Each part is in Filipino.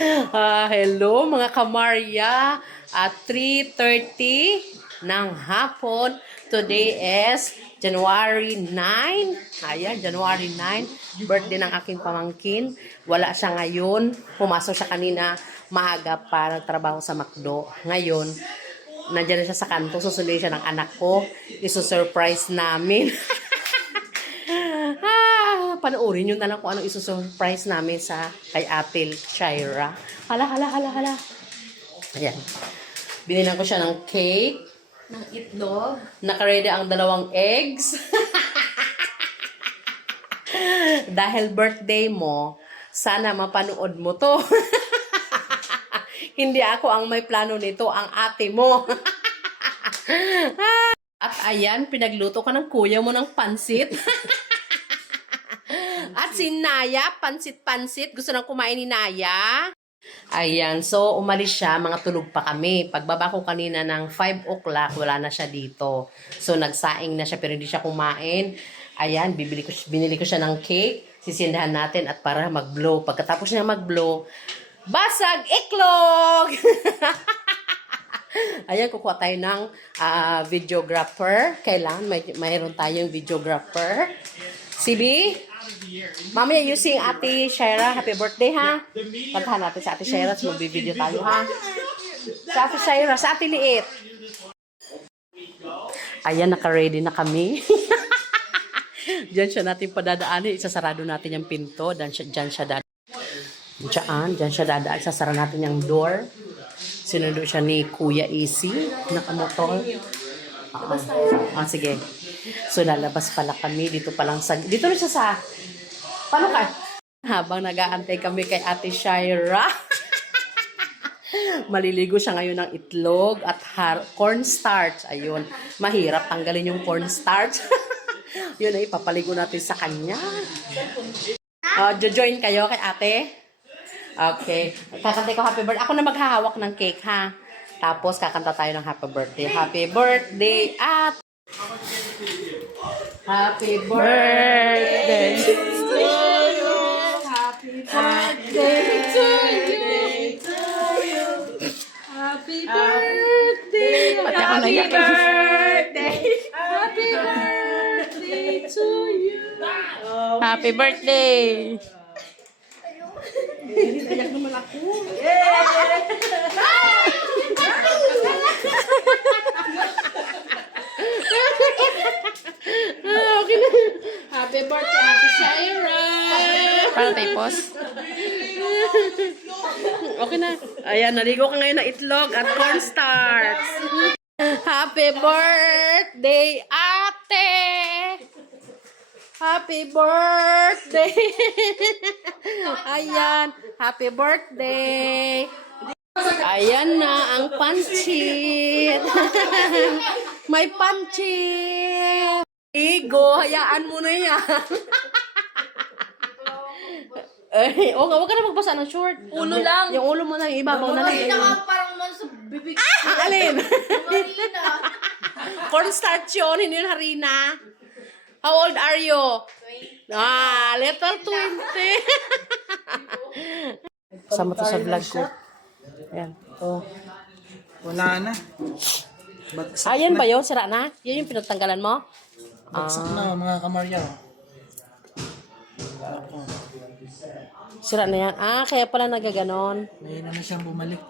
Hello mga kamarya. At 3:30 ng hapon. Today is January 9. Ayan, January 9. Birthday ng aking pamangkin. Wala siya ngayon. Pumasok siya kanina maaga para trabaho sa McDo. Ngayon, nandiyan na siya sa kanto. Susundin siya ng anak ko. Iso-surprise namin. Panoorin nyo na lang kung anong isusurprise namin sa kay Ate Shaira. Hala. Ayan. Binilang ko siya ng cake. Ng itlog. Nakaredy ang 2 eggs. Dahil birthday mo, sana mapanood mo to. Hindi ako ang may plano nito, ang ate mo. At ayan, pinagluto ka ng kuya mo ng pansit. At si Naya, pansit-pansit. Gusto nang kumain ni Naya. Ayan, so umalis siya, mga tulog pa kami. Pagbaba ko kanina ng 5 o'clock, wala na siya dito. So nagsaing na siya pero hindi siya kumain. Ayan, binili ko siya ng cake. Sisindahan natin at para mag-blow. Pagkatapos niya mag-blow, basag iklog! Ayan, kukuha tayo ng videographer. Kailangan mayroon tayong videographer. CB? Mamaya you sing Ate Shaira, happy birthday ha. Kantahan natin sa Ate Shaira, so mag-video tayo ha. Sa Ate Shaira, sa Ate Liit. Ayan, naka-ready na kami. Diyan siya natin padadaanin, isasarado natin yung pinto, diyan siya dadaan. Diyan siya dadaan, isasara natin yung door. Sinundo siya ni Kuya Easy, nakamotor. Sige. So, lalabas pala kami. Dito na siya sa... Paano ka? Habang nag-aantay kami kay Ate Shaira. Maliligo siya ngayon ng itlog at cornstarch. Ayun. Mahirap tanggalin yung cornstarch. Yun ay papaligo natin sa kanya. Join kayo kay ate. Okay. Kakantay ko happy birthday. Ako na maghahawak ng cake ha. Tapos kakanta tayo ng happy birthday. Happy birthday at happy birthday to you. Happy birthday to you. Happy birthday. Happy birthday. Happy birthday to you. Happy birthday! Iyak naman ako. Okay na. Happy birthday, Ate Shaira. Parang typos. Okay na. Ayan, naligo ka ngayon ng itlog at cornstarch. Happy birthday, ate! Happy birthday! Ayan, happy birthday! Ayan na ang pansit! May pansit! Igo, hayaan mo na yan! Huwag ka na magbasa ng short. Ulo lang. Yung ulo mo na, yung ibabaw na lang. Marina ka parang man sa bibig. Alin? Marina. Cornstarch yun, hindi yun harina. How old are you? 20. Little 20. Sama to sa vlog ko. Ayan. Oh. Wala na. Bagsak Ayan na. ba yun? Sira na? Yan yung pinagtanggalan mo? Bagsak na mga kamarya. Sira na yan. Kaya pala nagaganon. May naman siyang bumalik.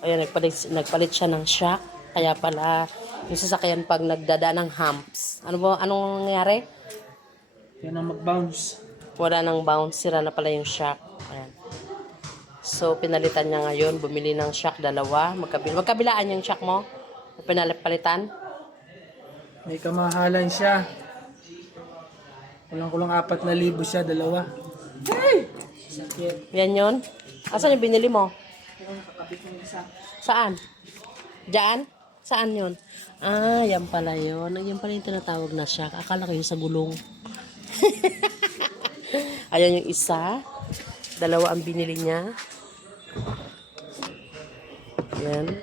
Ayan, nagpalit siya ng shock. Kaya pala, yung sasakyan pag nagdada ng humps. Anong nangyari? Yan ang mag-bounce. Wala nang bounce. Sira na pala yung shock. Ayan. So, pinalitan niya ngayon. Bumili ng shock 2. Magkabilaan yung shock mo? Pinalitan? May kamahalan siya. Kulang-kulang 4,000 siya, 2. Hey! Sakit. Yan yun? Asan yung binili mo? Saan? Diyan? Saan yun? Yan pala yun. Yan pala yung tinatawag na shock. Akala ko yung sa gulong. Ayan yung isa. 2 ang binili niya. Yan.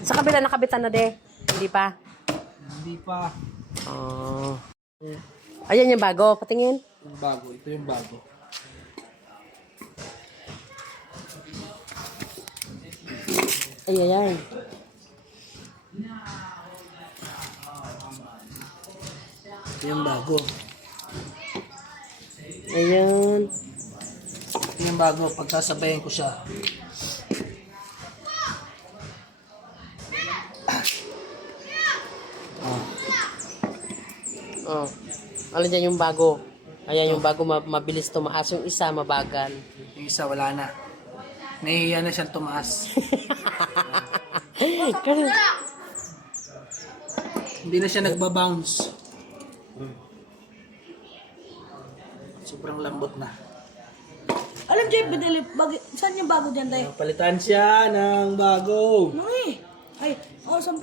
Sa kabila, nakabitan na de. Hindi pa. Hindi pa. Ayan yung bago. Patingin. Yung bago. Ito yung bago. Ay, ay, ay. Ito yung bago. Ayan. Ito yung bago. Pagsasabayin ko siya. Oh. Ano dyan yung bago? Ayan yung bago mabilis tumaas. Yung isa mabagal. Yung isa wala na. Nahihiya na siyang tumaas. Ganun. Hindi na siya nagbabounce. Sobrang lambot na. Alam Jay, binili, saan yung bago dyan, Day? Palitan siya ng bago. Ano eh? Ay, 10.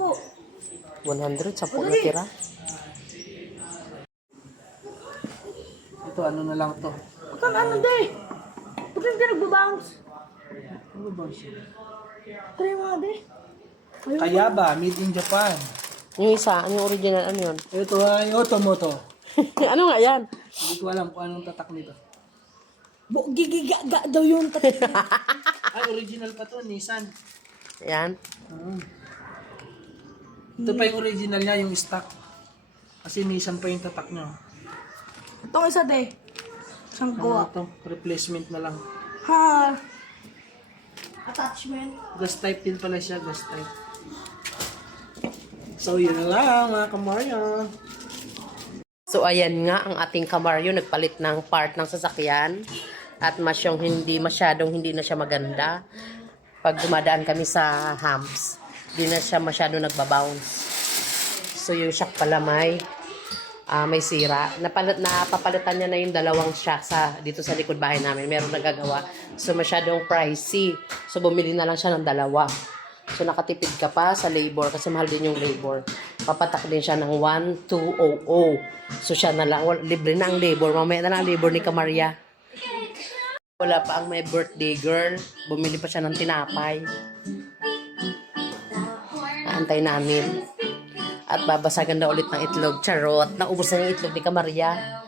100 sa na tira. Ito ano na lang to. Kang ano, Day? Ba't hindi nagbabounce? Ano ba siya? Try mo, Day. Kaya ba? Made in Japan. Yung isa, yung original, ano yun? Ito ay Otomoto. Ano nga yan? Hindi ko alam kung anong tatak nito. Gigiga daw yung Ay, original pa to. Nissan. Ayan. Ito pa yung original niya, yung stock. Kasi Nissan pa yung tatak niya. Itong isa, Day. Isang Ano gawa. to? Replacement na lang. Ha. Attachment. Gas type din pala siya, gas type. So yun na lang mga kamarya. So ayan nga ang ating kamaryo, nagpalit ng part ng sasakyan at hindi na siya maganda. Pag dumadaan kami sa humps, hindi na siya masyado nagbabounce. So yung shock pala may sira. Napapalitan niya na yung dalawang shock dito sa likod bahay namin. Meron nagagawa. So masyadong pricey. So bumili na lang siya ng dalawa. So nakatipid ka pa sa labor kasi mahal din yung labor. Papatak din siya ng 1,200. So siya na lang, libre na ang labor. Mamaya na lang ang labor ni Kamaria. Wala pa ang may birthday girl. Bumili pa siya ng tinapay. Naantay namin. At babasagan na ulit ng itlog. Charot. Naubos na yung itlog ni Kamaria.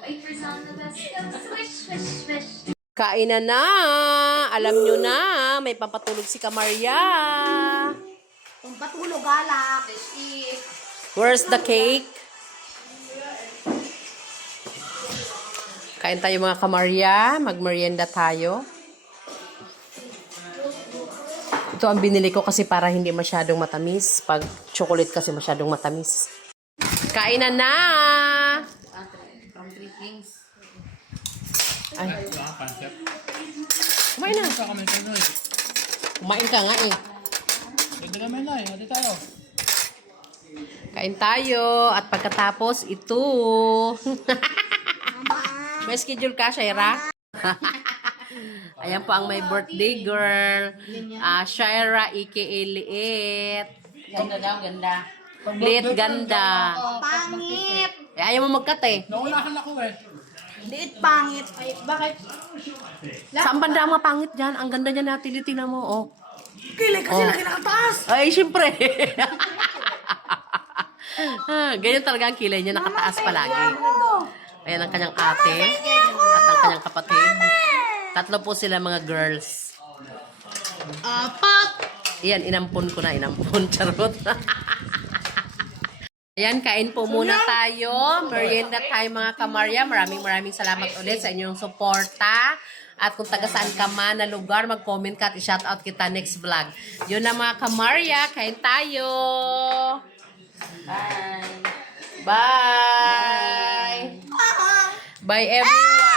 Kain na. Alam nyo na. May papatulog si Kamaria. Pampatulog, galak. Where's the cake? Kain tayo mga Kamaria. Magmerienda tayo. Ito ang binili ko kasi para hindi masyadong matamis. Pag chocolate kasi masyadong matamis. Kain na. Ay. Kumain na. Kumain ka nga eh. Kain tayo. At pagkatapos, ito. May schedule ka, Shaira? Ayan po ang may birthday girl. Shaira, aka Liit. Ganda daw, ganda. Liit, ganda. Pangit. Ayaw mo magkat eh. Naunahan ako eh. Liit, pangit. Ay, bakit? Saan banda ang mga pangit dyan? Ang ganda niya natin. Tingnan mo, oh. Kilay kasi laki nakataas. Ay, syempre. Ganyan talaga ang kilay niya. Nakataas palagi. Ayan ang kanyang ate. At ang kanyang kapatid. Tatlo po sila mga girls. Apat. Ayan, inampun ko na. Inampun. Charot. Ayan, kain po muna tayo. Merienda tayo mga Kamaria. Maraming salamat ulit sa inyong suporta. At kung taga saan ka man na lugar, mag-comment ka at i-shoutout kita next vlog. Yun na mga Kamaria. Kain tayo. Bye. Bye. Bye everyone.